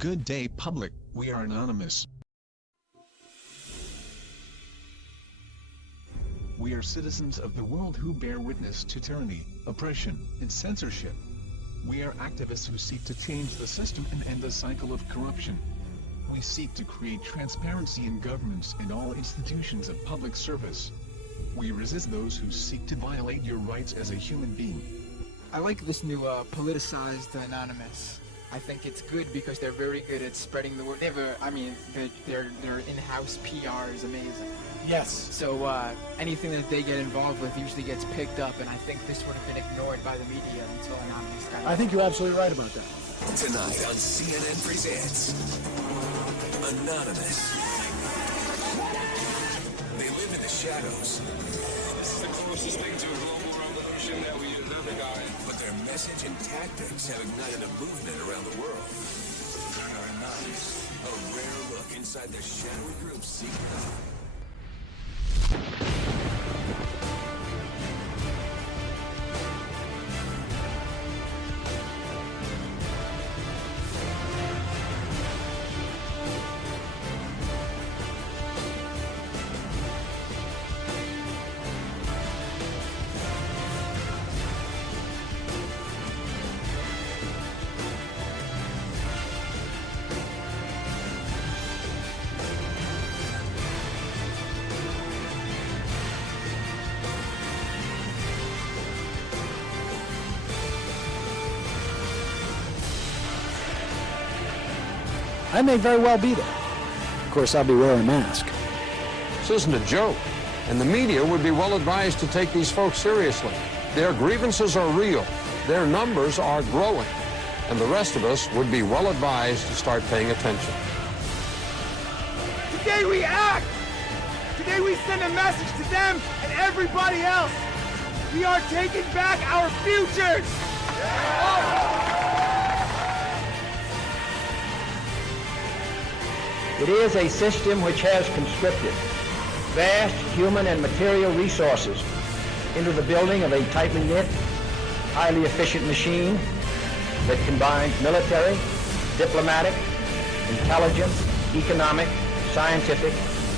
Good day, public. We are anonymous. We are citizens of the world who bear witness to tyranny, oppression, and censorship. We are activists who seek to change the system and end the cycle of corruption. We seek to create transparency in governments and all institutions of public service. We resist those who seek to violate your rights as a human being. I like this new politicized Anonymous. I think it's good because they're very good at spreading the word. Their in-house PR is amazing. Yes. So anything that they get involved with usually gets picked up, and I think this would have been ignored by the media until Anonymous got I think you're absolutely right about that. Tonight on CNN Presents Anonymous. They live in the shadows. This is the closest thing to a global revolution that we have ever gotten. But their message and tactics have ignited a movement around the world. They're anonymous. A rare look inside the shadowy group's secret. I may very well be there. Of course, I'll be wearing a mask. This isn't a joke, and the media would be well advised to take these folks seriously. Their grievances are real, their numbers are growing, and the rest of us would be well advised to start paying attention. Today we act! Today we send a message to them and everybody else! We are taking back our futures! It is a system which has conscripted vast human and material resources into the building of a tightly knit, highly efficient machine that combines military, diplomatic, intelligence, economic, scientific,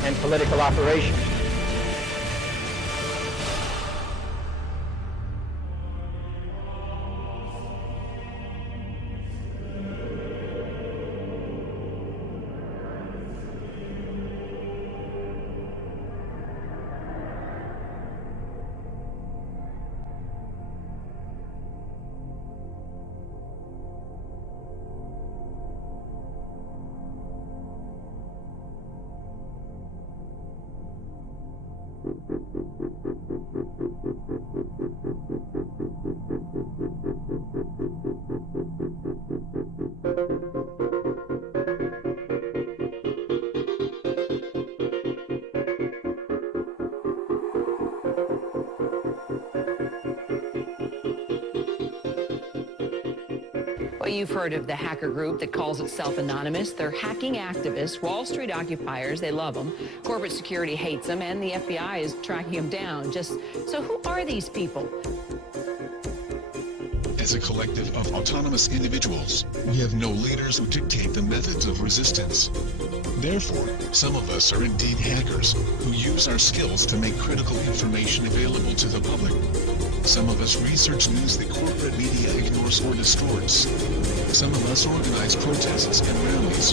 and political operations. Well, you've heard of the hacker group that calls itself Anonymous. They're hacking activists, Wall Street occupiers. They love them. Corporate security hates them, and the FBI is tracking them down. So who are these people? As a collective of autonomous individuals, we have no leaders who dictate the methods of resistance. Therefore, some of us are indeed hackers, who use our skills to make critical information available to the public. Some of us research news that corporate media ignores or distorts. Some of us organize protests and rallies.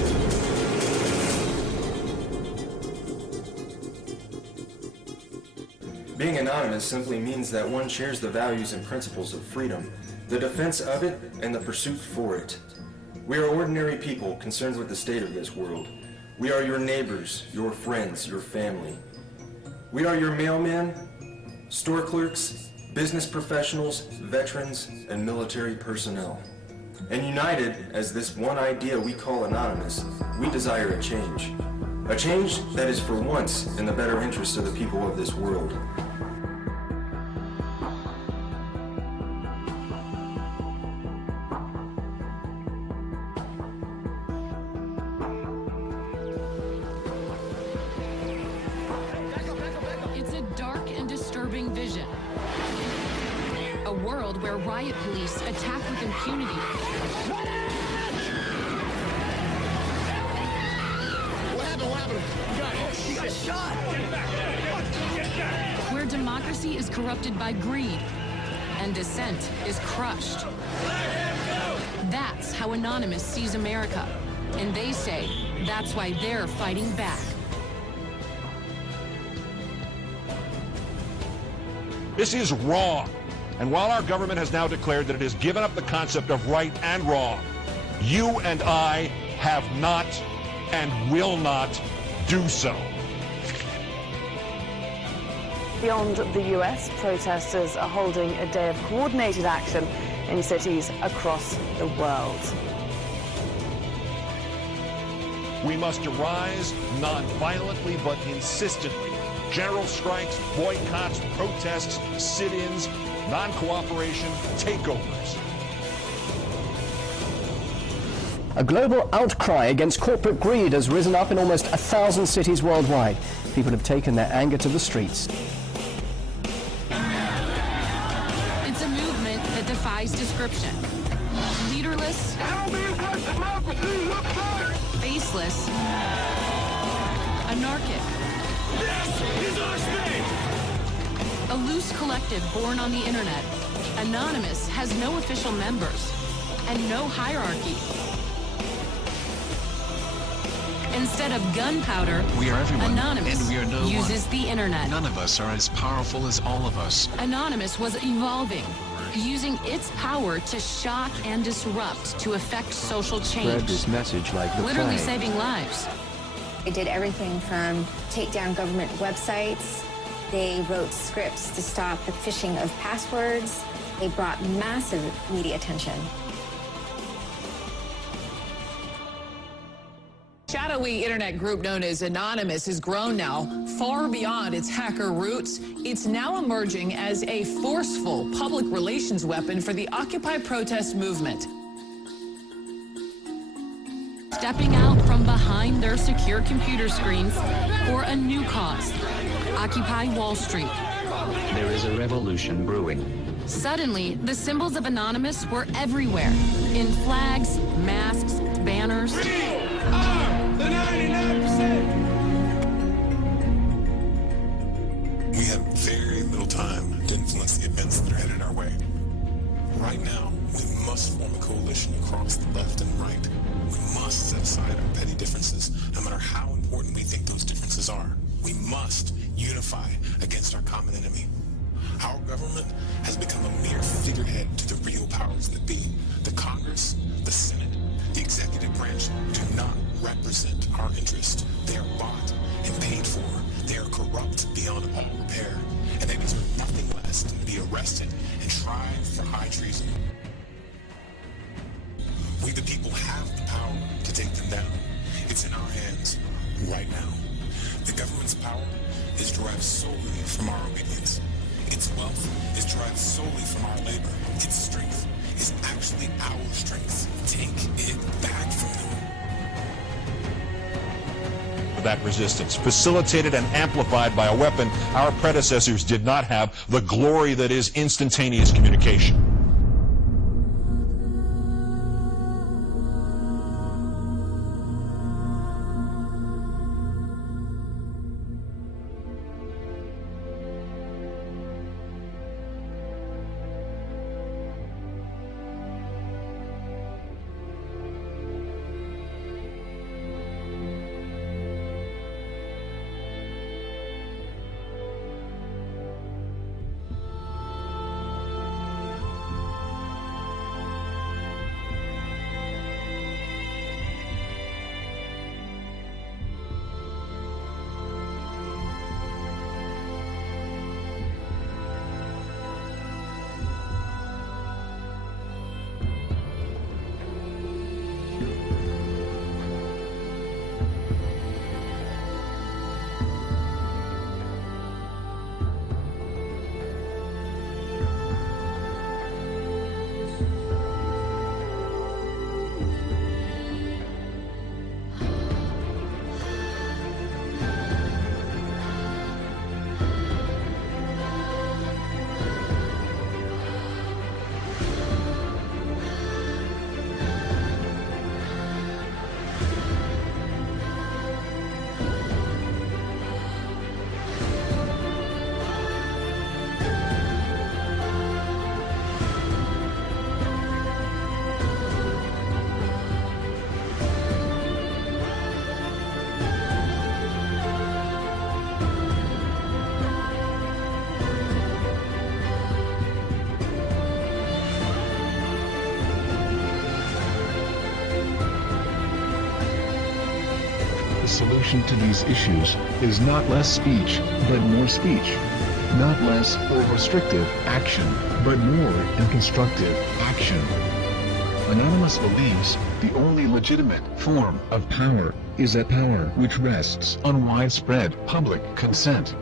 Being anonymous simply means that one shares the values and principles of freedom, the defense of it, and the pursuit for it. We are ordinary people concerned with the state of this world. We are your neighbors, your friends, your family. We are your mailmen, store clerks, business professionals, veterans, and military personnel. And united as this one idea we call Anonymous, we desire a change. A change that is for once in the better interest of the people of this world. It's a dark and disturbing vision. A world where riot police attack with impunity. happening? You got shot! Get back! Get back! Where democracy is corrupted by greed and dissent is crushed. That's how Anonymous sees America. And they say that's why they're fighting back. This is wrong. And while our government has now declared that it has given up the concept of right and wrong, you and I have not and will not do so. Beyond the US, protesters are holding a day of coordinated action in cities across the world. We must arise not violently but insistently. General strikes, boycotts, protests, sit-ins, non-cooperation, takeovers. A global outcry against corporate greed has risen up in almost 1,000 cities worldwide. People have taken their anger to the streets. It's a movement that defies description. Leaderless, faceless, anarchic. This is our space! A loose collective born on the internet, Anonymous has no official members and no hierarchy. Instead of gunpowder, We are everyone, Anonymous and we are no uses one. the internet. None of us are as powerful as all of us. Anonymous was evolving, using its power to shock and disrupt to affect social change. Spread this message like the Literally plague. saving lives. They did everything from take down government websites. They wrote scripts to stop the phishing of passwords. They brought massive media attention. Shadowy internet group known as Anonymous has grown now far beyond its hacker roots. It's now emerging as a forceful public relations weapon for the Occupy protest movement. Stepping out from behind their secure computer screens for a new cause, Occupy Wall Street. There is a revolution brewing. Suddenly, the symbols of Anonymous were everywhere, in flags, masks, banners. The 99%! We have very little time to influence the events that are headed our way. Right now, we must form a coalition across the left and right. We must set aside our petty differences, no matter how important we think those differences are. We must unify against our common enemy. Our government has become a mere figurehead to the real powers that be. The Congress, the Senate, the executive branch do not represent our interest. They are bought and paid for. They are corrupt beyond all repair, and they deserve nothing less than to be arrested and tried for high treason. We the people have the power to take them down. It's in our hands right now. The government's power is derived solely from our obedience. Its wealth is derived solely from our labor. Its strength is actually our strength. Take it back from them. That resistance, facilitated and amplified by a weapon our predecessors did not have, the glory that is instantaneous communication. solution to these issues is not less speech, but more speech. Not less or restrictive action, but more and constructive action. Anonymous believes the only legitimate form of power is a power which rests on widespread public consent.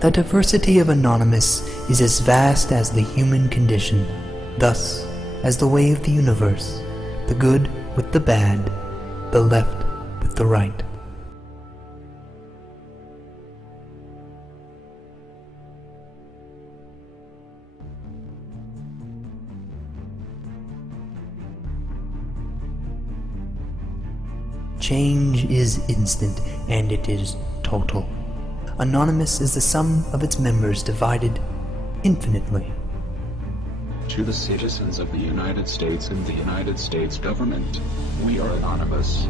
The diversity of Anonymous is as vast as the human condition, thus, as the way of the universe, the good with the bad, the left with the right. Change is instant, and it is total. Anonymous is the sum of its members divided infinitely. To the citizens of the United States and the United States government, we are anonymous.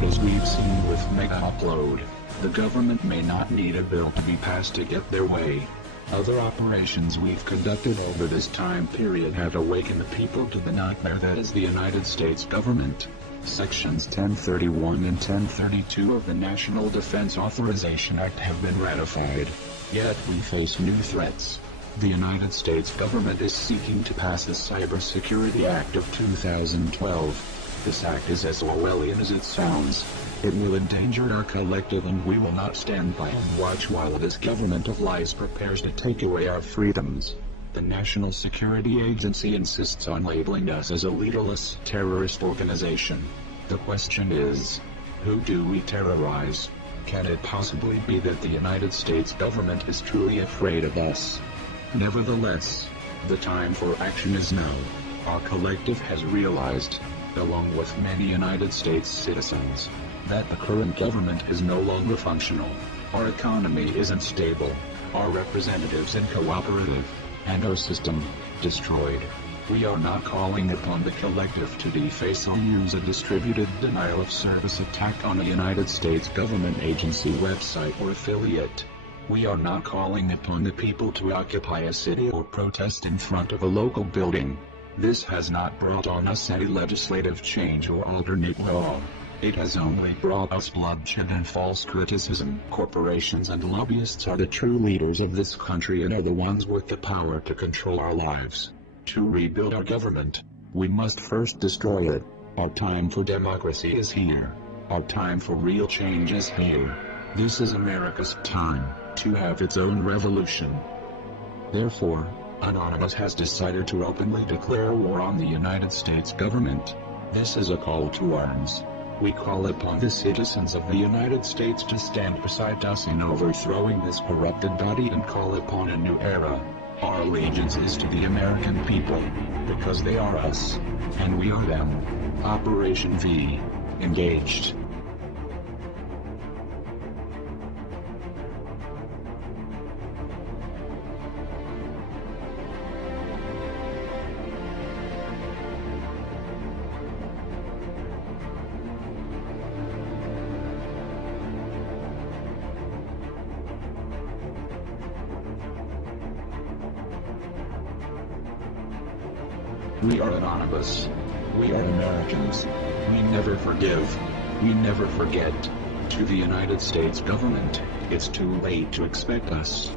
As we've seen with Mega Upload, the government may not need a bill to be passed to get their way. Other operations we've conducted over this time period have awakened the people to the nightmare that is the United States government. Sections 1031 and 1032 of the National Defense Authorization Act have been ratified. Yet we face new threats. The United States government is seeking to pass the Cybersecurity Act of 2012. This act is as Orwellian as it sounds. It will endanger our collective, and we will not stand by and watch while this government of lies prepares to take away our freedoms. The National Security Agency insists on labeling us as a leaderless terrorist organization. The question is, who do we terrorize? Can it possibly be that the United States government is truly afraid of us? Nevertheless, the time for action is now. Our collective has realized, along with many United States citizens, that the current government is no longer functional. Our economy isn't stable, our representatives uncooperative, and our system destroyed. We are not calling upon the collective to deface or use a distributed denial of service attack on a United States government agency, website, or affiliate. We are not calling upon the people to occupy a city or protest in front of a local building. This has not brought on us any legislative change or alternate law. It has only brought us bloodshed and false criticism. Corporations and lobbyists are the true leaders of this country and are the ones with the power to control our lives. To rebuild our government, we must first destroy it. Our time for democracy is here. Our time for real change is here. This is America's time to have its own revolution. Therefore, Anonymous has decided to openly declare war on the United States government. This is a call to arms. We call upon the citizens of the United States to stand beside us in overthrowing this corrupted body and call upon a new era. Our allegiance is to the American people, because they are us, and we are them. Operation V. Engaged. We are anonymous. We are Americans. We never forgive. We never forget. To the United States government, it's too late to expect us.